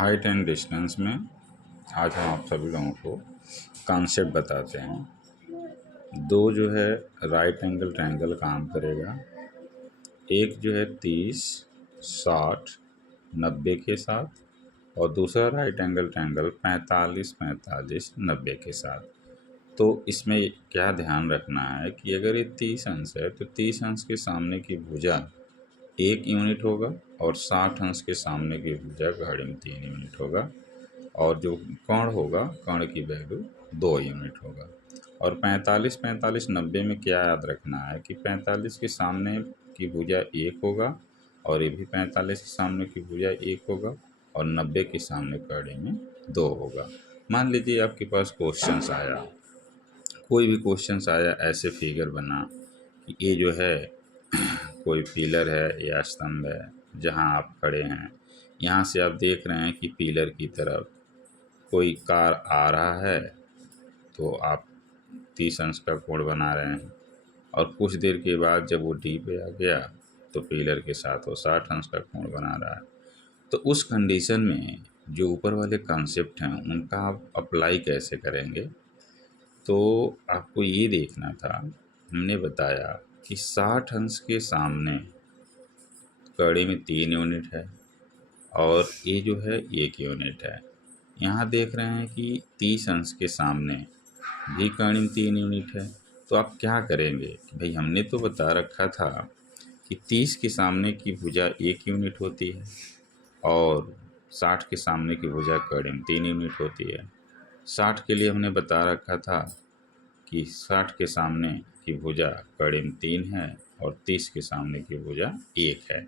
Height and distance में आज हम आप सभी लोगों को कॉन्सेप्ट बताते हैं। दो जो है राइट एंगल ट्रायंगल काम करेगा। एक जो है 30, 60, 90 के साथ और दूसरा राइट एंगल ट्रायंगल 45, 45, 90 के साथ। तो इसमें क्या ध्यान रखना है कि अगर ये 30 अंश है तो 30 अंश के सामने की भुजा 1 यूनिट होगा और 60 अंश के सामने की भुजा घड़ी में 3 यूनिट होगा और जो कर्ण होगा कर्ण की वैल्यू 2 यूनिट होगा। और 45, 45, 90 में क्या याद रखना है कि 45 के सामने की भुजा 1 होगा और ये भी 45 के सामने की भुजा 1 होगा और 90 के सामने कड़ी में 2 होगा। मान लीजिए आपके पास क्वेश्चंस आया, कोई भी क्वेश्चंस आया, ऐसे फिगर बना कि ये जो है कोई पिलर है या स्तंभ है जहाँ आप खड़े हैं। यहाँ से आप देख रहे हैं कि पिलर की तरफ कोई कार आ रहा है तो आप 30 अंश का कोण बना रहे हैं और कुछ देर के बाद जब वो डी पे आ गया तो पिलर के साथ वो 60 अंश का कोण बना रहा है। तो उस कंडीशन में जो ऊपर वाले कॉन्सेप्ट हैं उनका आप अप्लाई कैसे करेंगे, तो आपको ये देखना था। हमने बताया कि 60 अंश के सामने कड़ी में 3 यूनिट है और ये जो है 1 यूनिट है। यहाँ देख रहे हैं कि 30 अंश के सामने भी कड़ी में 3 यूनिट है। तो आप क्या करेंगे कि भाई हमने तो बता रखा था कि 30 के सामने की भुजा 1 यूनिट होती है और 60 के सामने की भुजा कड़ी में 3 यूनिट होती है। 60 के लिए हमने बता रखा था कि 60 के सामने की भुजा कड़ी में 3 है और 30 के सामने की भुजा 1 है।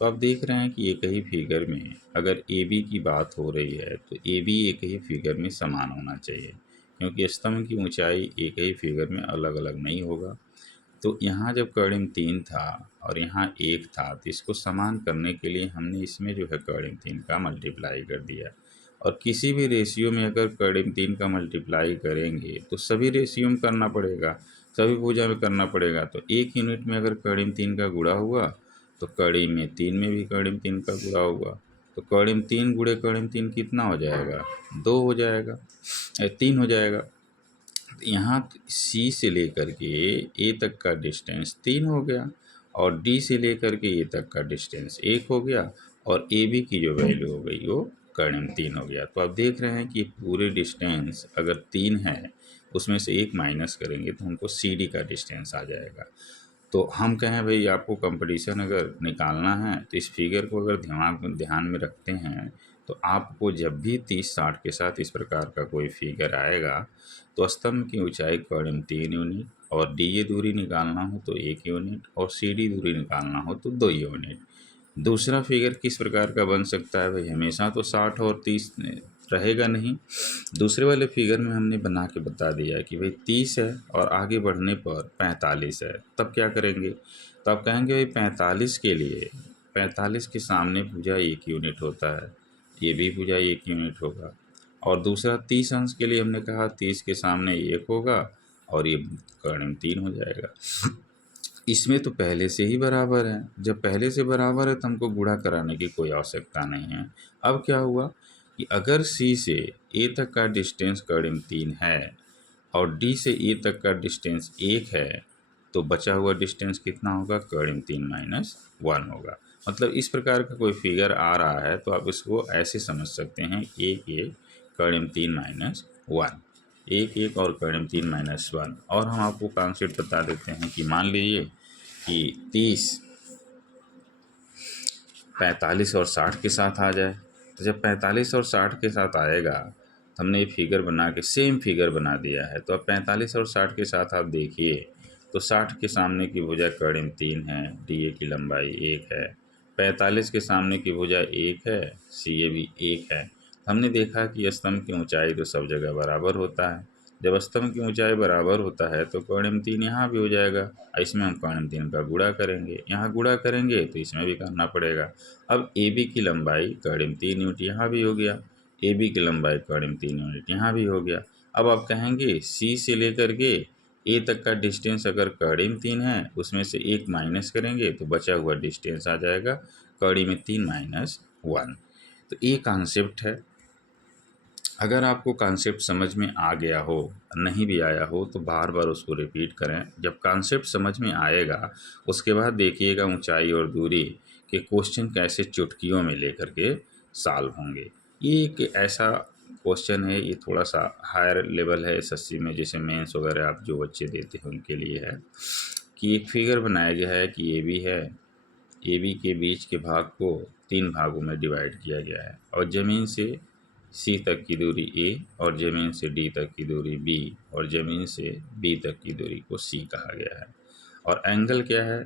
तो आप देख रहे हैं कि एक ही फिगर में अगर ए बी की बात हो रही है तो ए बी एक ही फिगर में समान होना चाहिए, क्योंकि स्तंभ की ऊंचाई एक ही फिगर में अलग अलग नहीं होगा। तो यहाँ जब कड़ी में 3 था और यहाँ 1 था तो इसको समान करने के लिए हमने इसमें जो है कड़ी में 3 का मल्टीप्लाई कर दिया। और किसी भी रेशियो में अगर कड़ी में 3 का मल्टीप्लाई करेंगे तो सभी रेशियो में करना पड़ेगा, सभी भुजा में करना पड़ेगा। तो 1 यूनिट में अगर कड़ी में 3 का गुणा हुआ तो कड़ी में 3 में भी कड़ी में 3 का गुणा हुआ। तो कड़ी में 3 गुणे कड़ी में 3 कितना हो जाएगा? 2 हो जाएगा, 3 हो जाएगा। यहाँ सी से लेकर के ए तक का डिस्टेंस 3 हो गया और डी से लेकर के ए तक का डिस्टेंस 1 हो गया और ए बी की जो वैल्यू हो गई वो कड़ी में 3 हो गया। तो आप देख रहे हैं कि पूरे डिस्टेंस अगर 3 है उसमें से 1 माइनस करेंगे तो हमको सी डी का डिस्टेंस आ जाएगा। तो हम कहें भाई आपको कंपटीशन अगर निकालना है तो इस फिगर को अगर ध्यान में रखते हैं तो आपको जब भी 30-60 के साथ इस प्रकार का कोई फिगर आएगा तो स्तंभ की ऊंचाई कड़ी में 3 यूनिट और डी ए दूरी निकालना हो तो 1 यूनिट और सी डी दूरी निकालना हो तो 2 यूनिट। दूसरा फिगर किस प्रकार का बन सकता है भाई? हमेशा तो 60 और 30 रहेगा नहीं। दूसरे वाले फिगर में हमने बना के बता दिया कि भाई 30 है और आगे बढ़ने पर 45 है, तब क्या करेंगे? तो आप कहेंगे भाई 45 के लिए 45 के सामने भुजा 1 यूनिट होता है, ये भी भुजा 1 यूनिट होगा। और दूसरा 30 अंश के लिए हमने कहा 30 के सामने 1 होगा और ये कड़ी में 3 हो जाएगा। इसमें तो पहले से ही बराबर है, जब पहले से बराबर है तो हमको गुणा कराने की कोई आवश्यकता नहीं है। अब क्या हुआ कि अगर सी से ए तक का डिस्टेंस कड़ी में 3 है और डी से ए तक का डिस्टेंस 1 है तो बचा हुआ डिस्टेंस कितना होगा? कड़ी में 3 माइनस 1 होगा। मतलब इस प्रकार का कोई फिगर आ रहा है तो आप इसको ऐसे समझ सकते हैं, 1 कड़ी में 3 माइनस 1, 1 और कड़ी में 3 माइनस 1। और हम आपको कॉन्सेप्ट बता देते हैं कि मान लीजिए कि 30 45 और 60 के साथ आ जाए। तो जब 45 और 60 के साथ आएगा तो हमने ये फिगर बना के सेम फिगर बना दिया है। तो अब 45 और 60 के साथ आप देखिए तो 60 के सामने की भुजा कड़ी में 3 है, डी ए की लंबाई 1 है, 45 के सामने की भुजा 1 है, सी ए भी 1 है। हमने देखा कि स्तंभ की ऊंचाई तो सब जगह बराबर होता है। जब स्तंभ की ऊंचाई बराबर होता है तो कड़ी में 3 यहाँ भी हो जाएगा। इसमें हम कड़ी में 3 का गुणा करेंगे, यहाँ गुणा करेंगे तो इसमें भी करना पड़ेगा। अब ए बी की लंबाई कड़ी में 3 यूनिट यहाँ भी हो गया, ए बी की लंबाई कड़ी में 3 यूनिट यहाँ भी हो गया। अब आप कहेंगे सी से लेकर के ए तक का डिस्टेंस अगर कड़ी में 3 है उसमें से 1 माइनस करेंगे तो बचा हुआ डिस्टेंस आ जाएगा कड़ी में 3 माइनस 1। तो ये कॉन्सेप्ट है। अगर आपको कॉन्सेप्ट समझ में आ गया हो, नहीं भी आया हो तो बार बार उसको रिपीट करें। जब कॉन्सेप्ट समझ में आएगा उसके बाद देखिएगा ऊंचाई और दूरी के क्वेश्चन कैसे चुटकियों में लेकर के सॉल्व होंगे। ये एक ऐसा क्वेश्चन है, ये थोड़ा सा हायर लेवल है एसएससी में, जैसे मेंस वगैरह आप जो बच्चे देते हैं उनके लिए है, कि एक फिगर बनाया गया है कि ए बी है, ए बी के बीच के भाग को 3 भागों में डिवाइड किया गया है और ज़मीन से सी तक की दूरी ए और ज़मीन से डी तक की दूरी बी और ज़मीन से बी तक की दूरी को सी कहा गया है। और एंगल क्या है,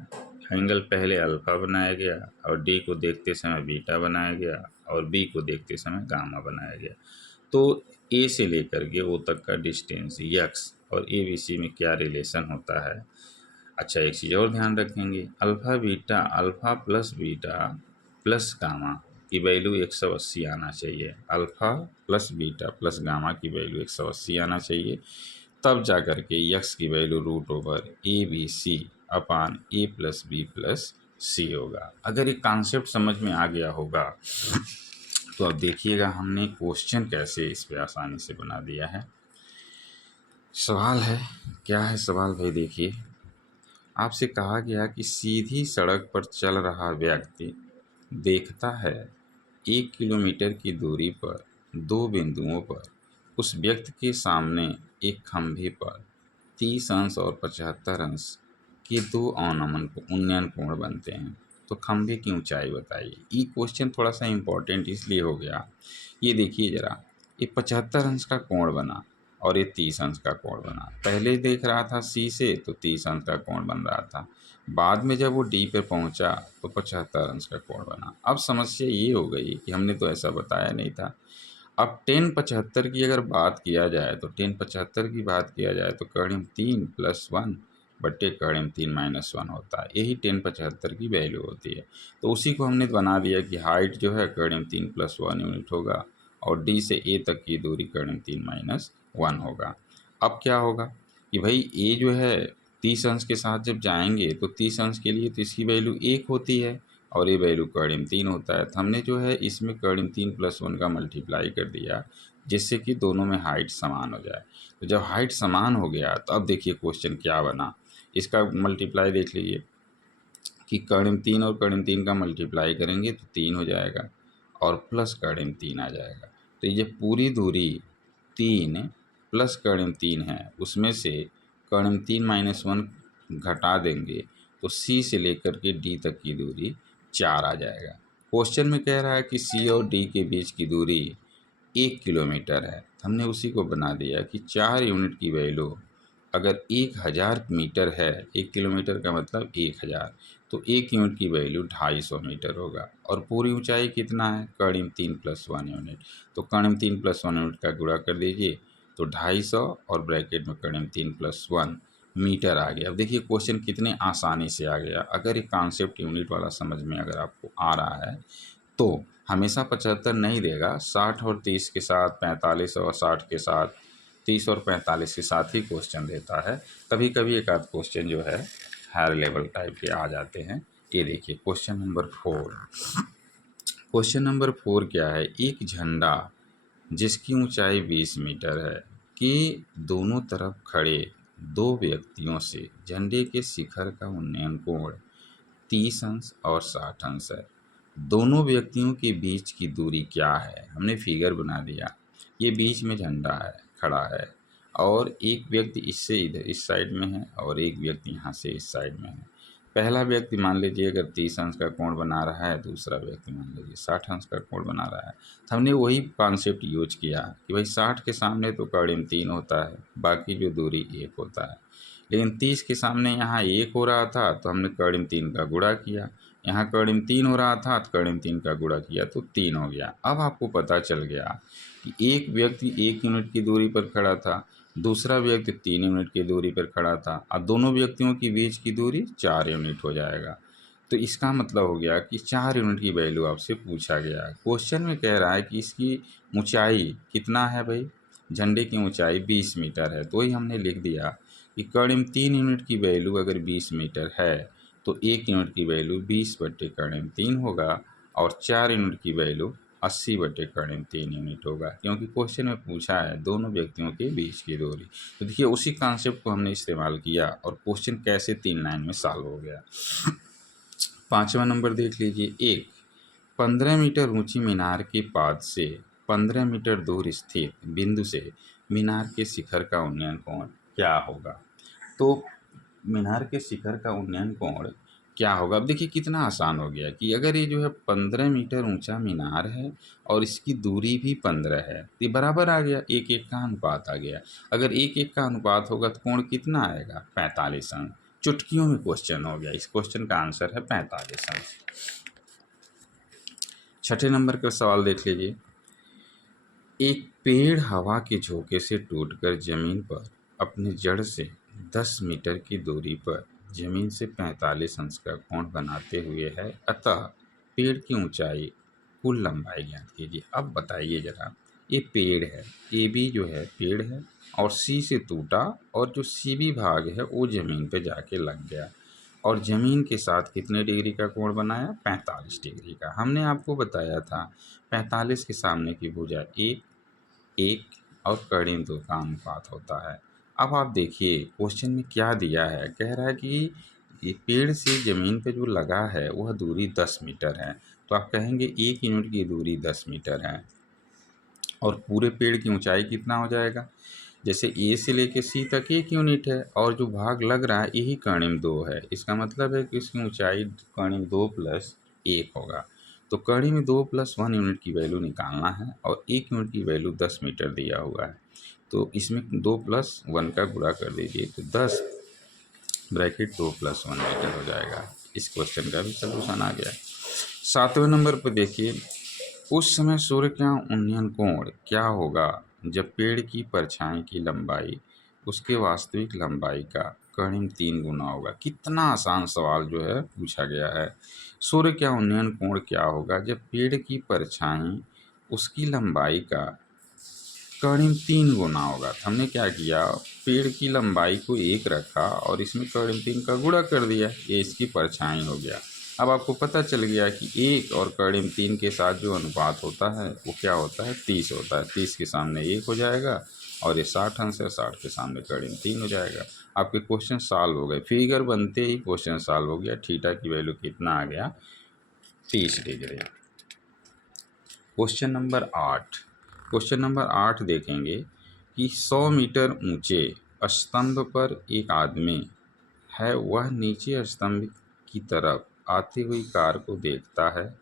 एंगल पहले अल्फ़ा बनाया गया और डी को देखते समय बीटा बनाया गया और बी को देखते समय गामा बनाया गया। तो ए से लेकर के ओ तक का डिस्टेंस यक्स और ए बी सी में क्या रिलेशन होता है। अच्छा, एक चीज़ और ध्यान रखेंगे, alpha plus beta plus gamma की वैल्यू 180 आना चाहिए। Alpha plus beta plus gamma की वैल्यू 180 आना चाहिए, तब जा कर के यक्स की value root over A B C upon A plus B plus C होगा। अगर ये कॉन्सेप्ट समझ में आ गया होगा तो अब देखिएगा हमने क्वेश्चन कैसे इस पे आसानी से बना दिया है। सवाल है, क्या है सवाल भाई, देखिए आपसे कहा गया कि सीधी सड़क पर चल रहा व्यक्ति देखता है 1 किलोमीटर की दूरी पर 2 बिंदुओं पर उस व्यक्ति के सामने एक खंभे पर 30 अंश और 75 अंश के दो उन्नयन कोण बनते हैं, तो खंभे की ऊंचाई बताइए। ये क्वेश्चन थोड़ा सा इम्पोर्टेंट इसलिए हो गया, ये देखिए ज़रा, ये 75 अंश का कोण बना और ये 30 अंश का कोण बना। पहले देख रहा था सी से तो 30 अंश का कोण बन रहा था, बाद में जब वो डी पे पहुंचा तो 75 अंश का कोण बना। अब समस्या ये हो गई कि हमने तो ऐसा बताया नहीं था। अब 10 75 की अगर बात किया जाए तो 10 75 की बात किया जाए तो कड़िम 3 प्लस 1 बट्टे कड़िम 3 माइनस 1 होता है, यही 10 75 की वैल्यू होती है। तो उसी को हमने बना दिया कि हाइट जो है कड़िम 3 प्लस 1 यूनिट होगा और डी से ए तक की दूरी कड़िम 3 माइनस 1 होगा। अब क्या होगा कि भाई ए जो है 30 अंश के साथ जब जाएंगे तो 30 अंश के लिए तो इसकी वैल्यू 1 होती है और ये वैल्यू कड़िम 3 होता है। तो हमने जो है इसमें कड़िम 3 प्लस 1 का मल्टीप्लाई कर दिया जिससे कि दोनों में हाइट समान हो जाए। तो जब हाइट समान हो गया तो अब देखिए क्वेश्चन क्या बना, इसका मल्टीप्लाई देख लीजिए कि कड़िम 3 और कड़िम 3 का मल्टीप्लाई करेंगे तो 3 हो जाएगा और प्लस कड़िम 3 आ जाएगा। तो ये पूरी दूरी 3 प्लस कड़िम 3 है, उसमें से कड़िम 3 माइनस 1 घटा देंगे तो सी से लेकर के डी तक की दूरी 4 आ जाएगा। क्वेश्चन में कह रहा है कि सी और डी के बीच की दूरी 1 किलोमीटर है, तो हमने उसी को बना दिया कि 4 यूनिट की वैल्यू अगर 1000 मीटर है, 1 किलोमीटर का मतलब 1000, तो 1 यूनिट की वैल्यू 250 मीटर होगा। और पूरी ऊंचाई कितना है, कड़िम 3 प्लस 1 यूनिट, तो कड़िम 3 प्लस 1 यूनिट का गुणा कर दीजिए तो 250 और ब्रैकेट में कड़िम 3 प्लस 1 मीटर आ गया। अब देखिए क्वेश्चन कितने आसानी से आ गया। अगर ये कॉन्सेप्ट यूनिट वाला समझ में अगर आपको आ रहा है तो हमेशा 75 नहीं देगा, 60 और 30 के साथ, 45 और 60 के साथ, 30 और 45 के साथ ही क्वेश्चन देता है। कभी कभी एक आध क्वेश्चन जो है हायर लेवल टाइप के आ जाते हैं। ये देखिए क्वेश्चन नंबर 4। क्वेश्चन नंबर 4 क्या है, एक झंडा जिसकी ऊंचाई 20 मीटर है कि दोनों तरफ खड़े दो व्यक्तियों से झंडे के शिखर का उन्नयन कोण 30 अंश और 60 अंश है। दोनों व्यक्तियों के बीच की दूरी क्या है, हमने फिगर बना दिया। ये बीच में झंडा है, खड़ा है और एक व्यक्ति इससे इधर इस साइड में है और एक व्यक्ति यहाँ से इस साइड में है। पहला व्यक्ति मान लीजिए अगर 30 अंश का कोण बना रहा है, दूसरा व्यक्ति मान लीजिए 60 अंश का कोण बना रहा है। तो हमने वही कॉन्सेप्ट यूज किया कि भाई 60 के सामने तो कड़िम 3 होता है, बाकी जो दूरी 1 होता है। लेकिन 30 के सामने यहाँ 1 हो रहा था तो हमने कड़िम 3 का गुणा किया, यहाँ कड़िम 3 हो रहा था तो कड़िम 3 का गुणा किया तो 3 हो गया। अब आपको पता चल गया कि एक व्यक्ति 1 यूनिट की दूरी पर खड़ा था, दूसरा व्यक्ति 3 यूनिट की दूरी पर खड़ा था और दोनों व्यक्तियों के बीच की दूरी 4 यूनिट हो जाएगा। तो इसका मतलब हो गया कि 4 यूनिट की वैल्यू आपसे पूछा गया है। क्वेश्चन में कह रहा है कि इसकी ऊंचाई कितना है भाई, झंडे की ऊंचाई 20 मीटर है, तो वही हमने लिख दिया कि कड़िम 3 यूनिट की वैल्यू अगर 20 मीटर है तो 1 यूनिट की वैल्यू 20 बट्टे कड़िम 3 होगा और 4 यूनिट की वैल्यू 80/3 यूनिट होगा, क्योंकि क्वेश्चन में पूछा है दोनों व्यक्तियों के बीच की दूरी। तो देखिए उसी कॉन्सेप्ट को हमने इस्तेमाल किया और क्वेश्चन कैसे 3 लाइन में सॉल्व हो गया। 5वां नंबर देख लीजिए। एक 15 मीटर ऊंची मीनार के पाद से 15 मीटर दूर स्थित बिंदु से मीनार के शिखर का उन्नयन कोण क्या होगा। तो मीनार के शिखर का उन्नयन कोण क्या होगा। अब देखिए कितना आसान हो गया कि अगर ये जो है 15 मीटर ऊंचा मीनार है और इसकी दूरी भी 15 है, तो ये बराबर आ गया, एक एक का अनुपात आ गया। अगर एक एक का अनुपात होगा तो कोण कितना आएगा, 45 अंश। चुटकियों में क्वेश्चन हो गया। इस क्वेश्चन का आंसर है 45 अंश। 6ठे नंबर का सवाल देख लीजिए। एक पेड़ हवा के झोंके से टूटकर जमीन पर अपने जड़ से 10 मीटर की दूरी पर जमीन से 45 अंश का कोण बनाते हुए है, अतः पेड़ की ऊंचाई कुल लंबाई ज्ञात कीजिए। अब बताइए जरा, ये पेड़ है, ए बी जो है पेड़ है और सी से टूटा और जो सी बी भाग है वो जमीन पे जाके लग गया और ज़मीन के साथ कितने डिग्री का कोण बनाया, 45 डिग्री का। हमने आपको बताया था 45 के सामने की भुजा एक एक और करीब 2 का अनुपात होता है। अब आप देखिए क्वेश्चन में क्या दिया है, कह रहा है कि ये पेड़ से ज़मीन पे जो लगा है वह दूरी 10 मीटर है। तो आप कहेंगे 1 यूनिट की दूरी 10 मीटर है और पूरे पेड़ की ऊंचाई कितना हो जाएगा। जैसे ए से लेके सी तक 1 यूनिट है और जो भाग लग रहा है यही कर्णिम 2 है। इसका मतलब है कि इसकी ऊंचाई कर्णिम 2 प्लस 1 होगा। तो कर्णिम 2 प्लस 1 यूनिट की वैल्यू निकालना है और 1 यूनिट की वैल्यू 10 मीटर दिया हुआ है। तो इसमें 2 प्लस 1 का गुणा कर दीजिए तो 10 ब्रैकेट 2 प्लस 1 मीटर हो जाएगा। इस क्वेश्चन का भी सलूशन आ गया। 7वें नंबर पर देखिए, उस समय सूर्य का उन्नयन कोण क्या होगा जब पेड़ की परछाई की लंबाई उसके वास्तविक लंबाई का कर्णिम 3 गुना होगा। कितना आसान सवाल जो है पूछा गया है। सूर्य का उन्नयन कोण क्या होगा जब पेड़ की परछाई उसकी लंबाई का कर्णिम 3 गुना होगा। तो हमने क्या किया, पेड़ की लंबाई को 1 रखा और इसमें कर्णिम 3 का गुणा कर दिया, ये इसकी परछाई हो गया। अब आपको पता चल गया कि 1 और कर्णिम 3 के साथ जो अनुपात होता है वो क्या होता है, 30 होता है। 30 के सामने 1 हो जाएगा और ये 60 अंश है, 60 के सामने कर्णिम 3 हो जाएगा। आपके क्वेश्चन सॉल्व हो गए। फिगर बनते ही क्वेश्चन सॉल्व हो गया। थीटा की वैल्यू कितना आ गया, 30 डिग्री। क्वेश्चन नंबर 8 देखेंगे कि 100 मीटर ऊंचे स्तंभ पर एक आदमी है, वह नीचे स्तंभ की तरफ आती हुई कार को देखता है।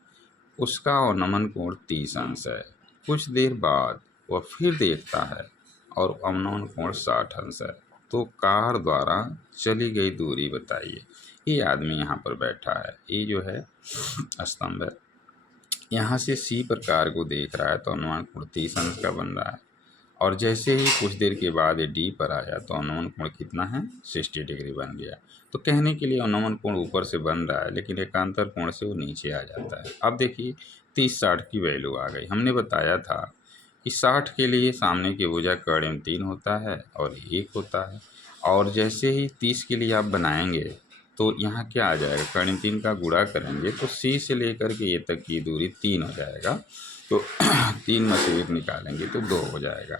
उसका अवनमन कोण 30 अंश है। कुछ देर बाद वह फिर देखता है और अवनमन कोण 60 अंश है। तो कार द्वारा चली गई दूरी बताइए। ये आदमी यहाँ पर बैठा है, ये जो है स्तंभ है, यहाँ से सी प्रकार को देख रहा है तो अनुमान कोण 30 अंश का बन रहा है और जैसे ही कुछ देर के बाद ये डी पर आया तो अनुमान कोण कितना है, 60 डिग्री बन गया। तो कहने के लिए अनुमान कोण ऊपर से बन रहा है लेकिन एकांतर कोण से वो नीचे आ जाता है। अब देखिए 30-60 की वैल्यू आ गई। हमने बताया था कि 60 के लिए सामने की भुजा कर्णिम 3 होता है और 1 होता है और जैसे ही 30 के लिए आप बनाएंगे तो यहाँ क्या आ जाएगा, कर्णिम 3 का गुणा करेंगे तो सी से लेकर के ये तक की दूरी 3 हो जाएगा। तो 3 में से 1 निकालेंगे तो 2 हो जाएगा।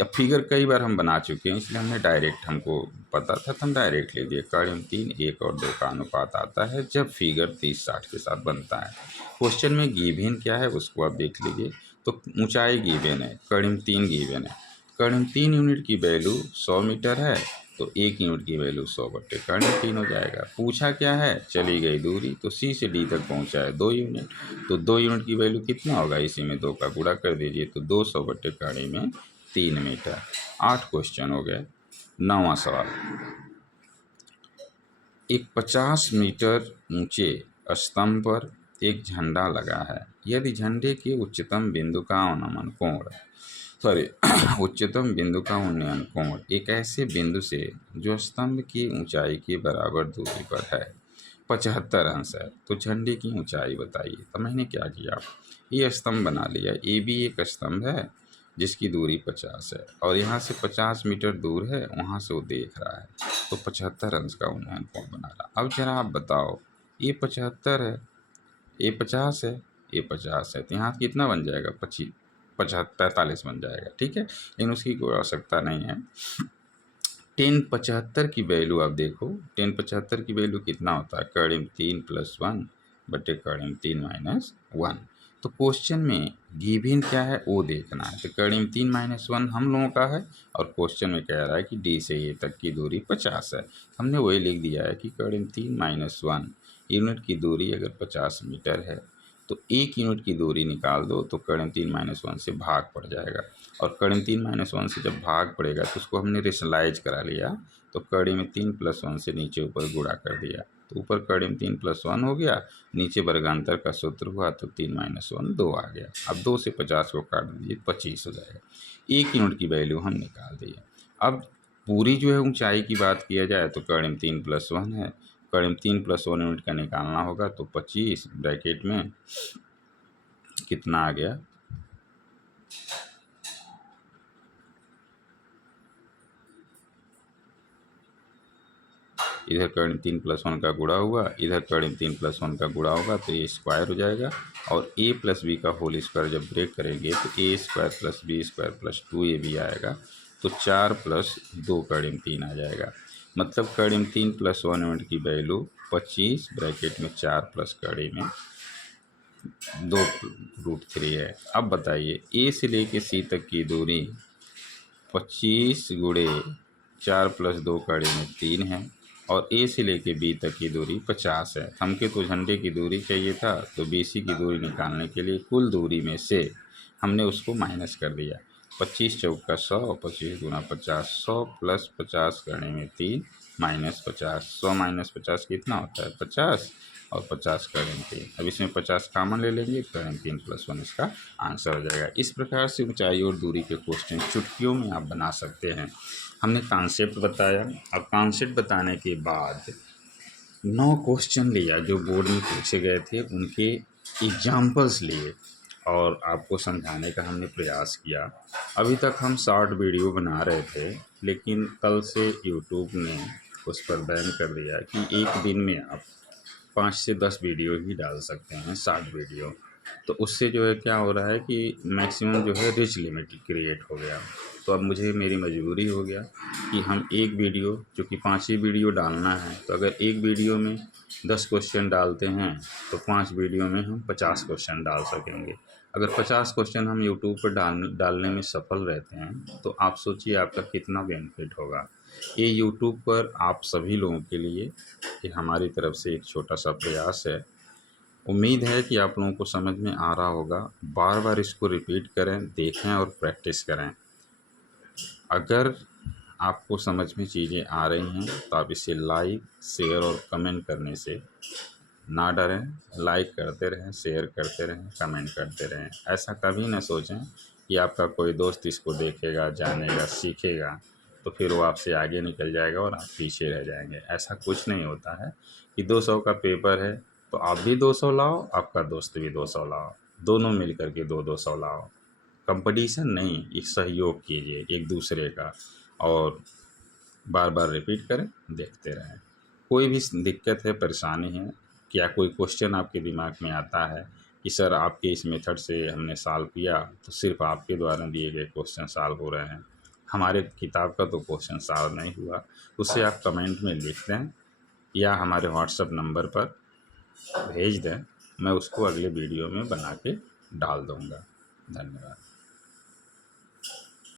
अब फिगर कई बार हम बना चुके हैं इसलिए हमने डायरेक्ट, हमको पता था तो हम डायरेक्ट ले दिए। कर्णिम 3 1 और 2 का अनुपात आता है जब फिगर 30-60 के साथ बनता है। क्वेश्चन में गिवन क्या है उसको आप देख लीजिए। तो ऊंचाई गिवन है, कर्णिम 3 गिवन है। कर्णिम 3 यूनिट की वैल्यू 100 मीटर है तो 1 यूनिट की वैल्यू 100/कर्णिम 3 हो जाएगा। पूछा क्या है, चली गई दूरी, तो सी से डी तक पहुंचा है 2 यूनिट, तो 2 यूनिट की वैल्यू कितना होगा, इसी में 2 का गुणा कर दीजिए तो 200/कर्णिम 3 मीटर। 8 क्वेश्चन हो गए। 9वां सवाल, एक 50 मीटर ऊंचे स्तंभ पर एक झंडा लगा है। यदि झंडे के उच्चतम बिंदु का अवनमन कोण उच्चतम बिंदु का उन्नयन कोण एक ऐसे बिंदु से जो स्तंभ की ऊंचाई के बराबर दूरी पर है 75 अंश है, तो झंडे की ऊंचाई बताइए। तो मैंने क्या किया, ये स्तंभ बना लिया। ए भी एक स्तंभ है जिसकी दूरी 50 है और यहाँ से 50 मीटर दूर है, वहाँ से वो देख रहा है तो 75 अंश का उन्नयन कोण बना रहा। अब जरा आप बताओ, ये 75 है, ये 50 है, ये 50 है, तो यहाँ कितना बन जाएगा 45 बन जाएगा, ठीक है। लेकिन उसकी कोई आवश्यकता नहीं है। 1075 की वैल्यू आप देखो, 1075 की वैल्यू कितना होता है, कड़िम 3 + 1 बटे कड़िम 3 - 1। तो क्वेश्चन में गिवन क्या है वो देखना है। तो कड़िम 3 - 1 हम लोगों का है, और क्वेश्चन में कह रहा है कि डी से ए तक की दूरी 50 है। हमने वही लिख दिया है कि कड़िम 3 - 1 यूनिट की दूरी अगर 50 मीटर है तो 1 यूनिट की दूरी निकाल दो, तो कड़िम 3 - 1 से भाग पड़ जाएगा। और कड़ी में 3 - 1 से जब भाग पड़ेगा तो उसको हमने रेशनलाइज करा लिया, तो कड़ी में 3 + 1 से नीचे ऊपर गुणा कर दिया, तो ऊपर कड़ी में 3 + 1 हो गया, नीचे वर्गांतर का सूत्र हुआ, तो 3 - 1 2 आ गया। अब 2 से 50 को काट दीजिए, 25 हो जाएगा। 1 यूनिट की वैल्यू हम निकाल दिए। अब पूरी जो है ऊंचाई की बात किया जाए तो कड़ी में 3 + 1 है, कड़ी में 3 + 1 यूनिट का निकालना होगा, तो 25 ब्रैकेट में कितना आ गया, इधर कड़ी 3 + 1 का गुणा हुआ, इधर कड़ी 3 + 1 का गुणा होगा, तो ये स्क्वायर हो जाएगा। और a + b का होल स्क्वायर जब ब्रेक करेंगे तो a² + b² + 2ab आएगा, तो 4 + 2 कड़ी 3 आ जाएगा। मतलब कड़ी 3 + 1 यूनिट की वैल्यू 25 ब्रैकेट में 4 प्लस कड़ी में 2√3 है। अब बताइए a से लेके c तक की दूरी 25 गुणे 4 + 2 कड़ी में 3 है, और ए से लेके बी तक की दूरी 50 है। हमके तो झंडे की दूरी चाहिए था, तो बी सी की दूरी निकालने के लिए कुल दूरी में से हमने उसको माइनस कर दिया। 25 चौका 100, 25 गुना 50, 100 + 50 करने में 3 -50, 100 - 50 कितना होता है 50, और 50 करें 3। अब इसमें 50 कॉमन ले लेंगे, करें 3 + 1 इसका आंसर हो जाएगा। इस प्रकार से ऊंचाई और दूरी के क्वेश्चन चुटकियों में आप बना सकते हैं। हमने कॉन्सेप्ट बताया, और कॉन्सेप्ट बताने के बाद 9 क्वेश्चन लिया जो बोर्ड में पूछे गए थे, उनके एग्जाम्पल्स लिए और आपको समझाने का हमने प्रयास किया। अभी तक हम शॉर्ट वीडियो बना रहे थे, लेकिन कल से यूट्यूब ने उस पर बैन कर दिया कि एक दिन में आप 5 से 10 वीडियो ही डाल सकते हैं, शॉर्ट वीडियो। तो उससे जो है क्या हो रहा है कि मैक्सिमम जो है रीच लिमिट क्रिएट हो गया। तो अब मुझे मेरी मजबूरी हो गया कि हम एक वीडियो, चूँकि 5 ही वीडियो डालना है, तो अगर एक वीडियो में 10 क्वेश्चन डालते हैं तो 5 वीडियो में हम 50 क्वेश्चन डाल सकेंगे। अगर 50 क्वेश्चन हम यूट्यूब पर डालने में सफल रहते हैं तो आप सोचिए आपका कितना बेनिफिट होगा। ये यूट्यूब पर आप सभी लोगों के लिए कि हमारी तरफ से एक छोटा सा प्रयास है। उम्मीद है कि आप लोगों को समझ में आ रहा होगा। बार बार इसको रिपीट करें, देखें और प्रैक्टिस करें। अगर आपको समझ में चीज़ें आ रही हैं तो आप इसे लाइक, शेयर और कमेंट करने से ना डरें। लाइक करते रहें, शेयर करते रहें, कमेंट करते रहें। ऐसा कभी ना सोचें कि आपका कोई दोस्त इसको देखेगा, जानेगा, सीखेगा तो फिर वो आपसे आगे निकल जाएगा और आप पीछे रह जाएंगे। ऐसा कुछ नहीं होता है कि 200 का पेपर है तो आप भी 200 लाओ, आपका दोस्त भी 200 लाओ, दोनों मिल कर के 2-200 लाओ। कंपटीशन नहीं, एक सहयोग कीजिए एक दूसरे का, और बार बार रिपीट करें, देखते रहें। कोई भी दिक्कत है, परेशानी है, क्या कोई क्वेश्चन आपके दिमाग में आता है कि सर आपके इस मेथड से हमने सॉल्व किया तो सिर्फ आपके द्वारा दिए गए क्वेश्चन सॉल्व हो रहे हैं, हमारे किताब का तो क्वेश्चन सॉल्व नहीं हुआ, उसे आप कमेंट में लिख दें या हमारे व्हाट्सएप नंबर पर भेज दें। मैं उसको अगले वीडियो में बना के डाल दूँगा। धन्यवाद।